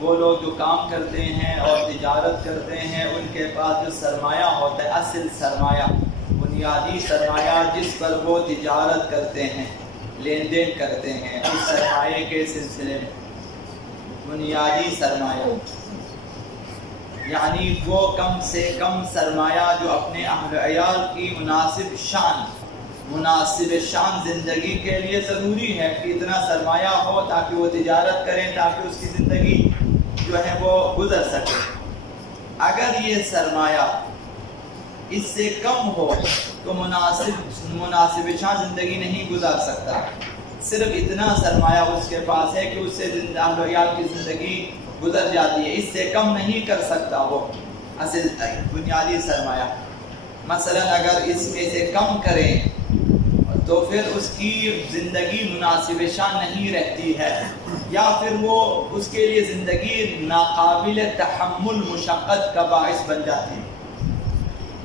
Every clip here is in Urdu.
وہ لوگ جو کام کرتے ہیں اور تجارت کرتے ہیں ان کے پاس جو سرمایہ ہوتا ہے، اصل سرمایہ، بنیادی سرمایہ جس پر وہ تجارت کرتے ہیں، لین دین کرتے ہیں، اس سرمایہ کے سلسلے میں بنیادی سرمایہ یعنی وہ کم سے کم سرمایہ جو اپنے اہل و عیال کی مناسب شان زندگی کے لیے ضروری ہے کہ اتنا سرمایہ ہو تاکہ وہ تجارت کریں، تاکہ اس کی زندگی جو ہے وہ گزر سکے۔ اگر یہ سرمایہ اس سے کم ہو تو مناسب شان زندگی نہیں گزار سکتا۔ صرف اتنا سرمایہ اس کے پاس ہے کہ اس سے اہل و عیال کی زندگی گزر جاتی ہے، اس سے کم نہیں کر سکتا وہ اصل بنیادی سرمایہ۔ مثلا اگر اس میں سے کم کریں تو پھر اس کی زندگی مناسب شان نہیں رہتی ہے، یا پھر وہ اس کے لیے زندگی ناقابل تحمل مشقت کا باعث بن جاتی ہے،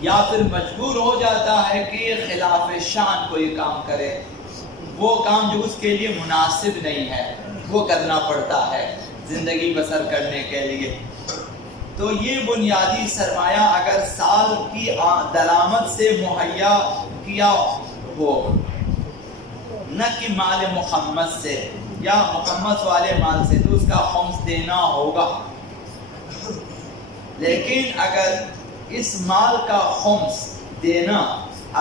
یا پھر مجبور ہو جاتا ہے کہ خلاف شان کوئی کام کرے، وہ کام جو اس کے لیے مناسب نہیں ہے وہ کرنا پڑتا ہے زندگی بسر کرنے کے لیے۔ تو یہ بنیادی سرمایہ اگر سال کی درآمد سے مہیا کیا ہو، نہ کہ مال مخمس سے یا مخمس والے مال سے، تو اس کا خمس دینا ہوگا۔ لیکن اگر اس مال کا خمس دینا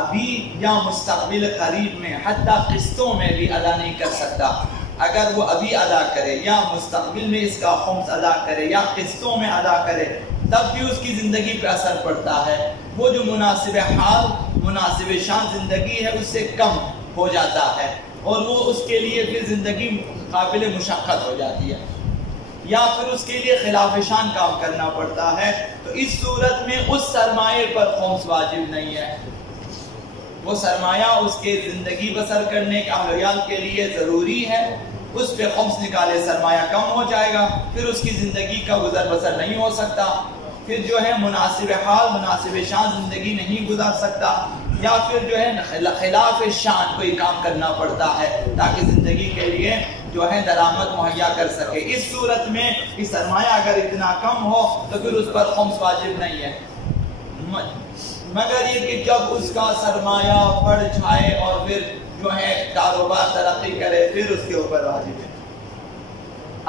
ابھی یا مستقبل قریب میں حتیٰ قسطوں میں بھی ادا نہیں کر سکتا، اگر وہ ابھی ادا کرے یا مستقبل میں اس کا خمس ادا کرے یا قسطوں میں ادا کرے، تب بھی اس کی زندگی پہ اثر پڑتا ہے۔ وہ جو مناسب حال مناسب شان زندگی ہے اس سے کم ہو جاتا ہے، اور وہ اس کے لیے پھر زندگی قابل مشقت ہو جاتی ہے، یا پھر اس کے لیے خلاف شان کام کرنا پڑتا ہے۔ تو اس صورت میں اس سرمایے پر خمس واجب نہیں ہے۔ وہ سرمایہ اس کے زندگی بسر کرنے کے اہل و عیال کے لیے ضروری ہے، اس پہ خمس نکالے سرمایہ کم ہو جائے گا، پھر اس کی زندگی کا گزر بسر نہیں ہو سکتا، پھر جو ہے مناسب حال مناسب شان زندگی نہیں گزار سکتا، یا پھر جو ہے خلاف شان کوئی کام کرنا پڑتا ہے تاکہ زندگی کے لیے جو ہے درآمد مہیا کر سکے۔ اس صورت میں کہ سرمایہ اگر اتنا کم ہو تو پھر اس پر خمس واجب نہیں ہے، مگر یہ کہ جب اس کا سرمایہ بڑھ جائے اور پھر جو ہے کاروبار ترقی کرے پھر اس کے اوپر واجب ہے۔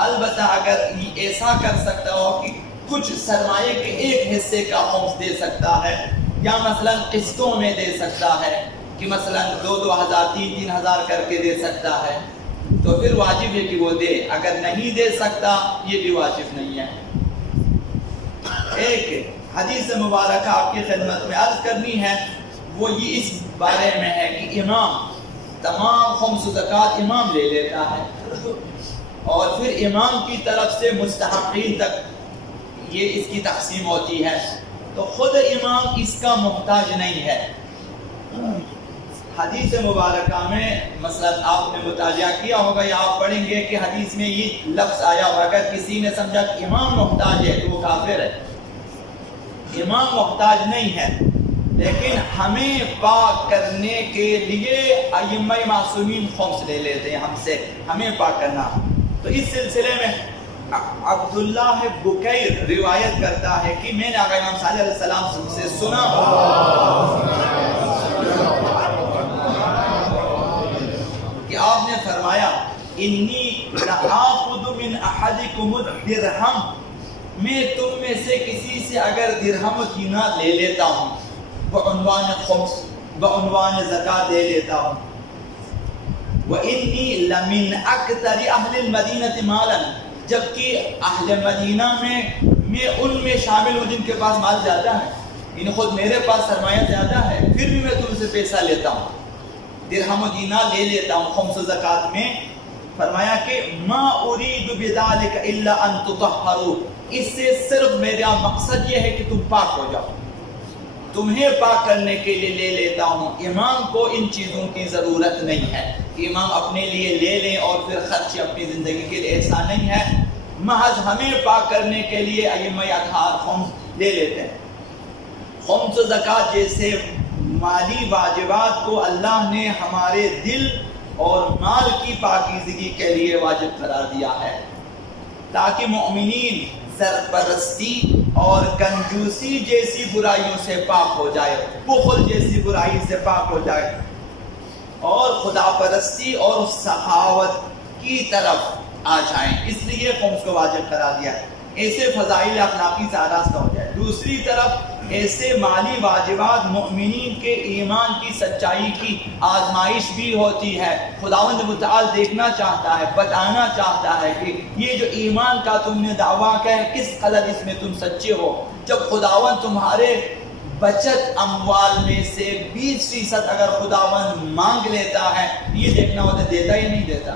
البتہ اگر ایسا کر سکتا ہو کہ کچھ سرمایے کے ایک حصے کا خمس دے سکتا ہے، یا مثلا قسطوں میں دے سکتا ہے کہ مثلا 2,000 3,000 کر کے دے سکتا ہے، تو پھر واجب ہے کہ وہ دے۔ اگر نہیں دے سکتا یہ بھی واجب نہیں ہے۔ ایک حدیث مبارکہ آپ کی خدمت میں عرض کرنی ہے، وہ یہ اس بارے میں ہے کہ امام تمام خمس و زکوٰۃ امام لے لیتا ہے، اور پھر امام کی طرف سے مستحقین تک یہ اس کی تقسیم ہوتی ہے، تو خود امام اس کا محتاج نہیں ہے۔ حدیث مبارکہ میں مثلا آپ نے مطالعہ کیا ہوگا یا آپ پڑھیں گے کہ حدیث میں یہ لفظ آیا ہوگا، اگر کسی نے سمجھا کہ امام محتاج ہے تو وہ کافر ہے۔ امام محتاج نہیں ہے، لیکن ہمیں پاک کرنے کے لیے ائمہ معصومین خمس لے لیتے ہیں ہم سے، ہمیں پاک کرنا۔ تو اس سلسلے میں عبداللہ بکیر روایت کرتا ہے کہ میں نے آقا امام صلی اللہ علیہ وسلم سے سنا کہ آپ نے فرمایا انی لآخذ من احدکم الدرہم، میں تم میں سے کسی سے اگر درہم و دینار لے لیتا ہوں بعنوان خمس، بعنوان زکوٰۃ دے لیتا ہوں، وَإِنِّي لَمِنْ أَكْثَرِ أَهْلِ الْمَدِينَةِ مَالًا، جبکہ اہل مدینہ میں ان میں شامل ہوں جن کے پاس مال زیادہ ہے، یعنی خود میرے پاس سرمایہ زیادہ ہے پھر بھی میں تم سے پیسہ لیتا ہوں، درہم و دینار لے لیتا ہوں خمس و زکوٰۃ میں۔ فرمایا کہ مَا أُرِيدُ بِذَلِكَ إِلَّا أَن تُطَهَّرُوا، اس سے صرف میرا مقصد یہ ہے کہ تم پاک ہو جاؤ، تمہیں پاک کرنے کے لیے لے لیتا ہوں۔ امام کو ان چیزوں کی ضرورت نہیں ہے کہ امام اپنے لیے لے لیں اور پھر خرچ اپنی زندگی کے لیے ایسا نہیں ہے، محض ہمیں پاک کرنے کے لیے ائمہ اطہار خمس لے لیتے ہیں۔ خمس و زکوٰۃ جیسے مالی واجبات کو اللہ نے ہمارے دل اور مال کی پاکیزگی کے لیے واجب قرار دیا ہے، تاکہ مومنین سرپرستی اور کنجوسی جیسی برائیوں سے پاک ہو جائے، بخل جیسی برائی سے پاک ہو جائے، اور خدا پرستی اور سخاوت کی طرف آ جائیں۔ اس لیے خمس کو واجب قرار دیا، ایسے فضائل اخلاقی سے آراستہ ہو جائے۔ دوسری طرف ایسے مالی واجبات مومنین کے ایمان کی سچائی کی آزمائش بھی ہوتی ہے۔ خداوند متعال دیکھنا چاہتا ہے، بتانا چاہتا ہے کہ یہ جو ایمان کا تم نے دعویٰ کیا ہے کس قدر اس میں تم سچے ہو۔ جب خداوند تمہارے بچت اموال میں سے 20% اگر خداوند مانگ لیتا ہے، یہ دیکھنا ہوتا دیتا ہی نہیں دیتا۔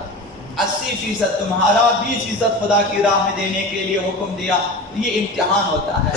80% تمہارا، 20% خدا کی راہ میں دینے کے لیے حکم دیا، یہ امتحان ہوتا ہے۔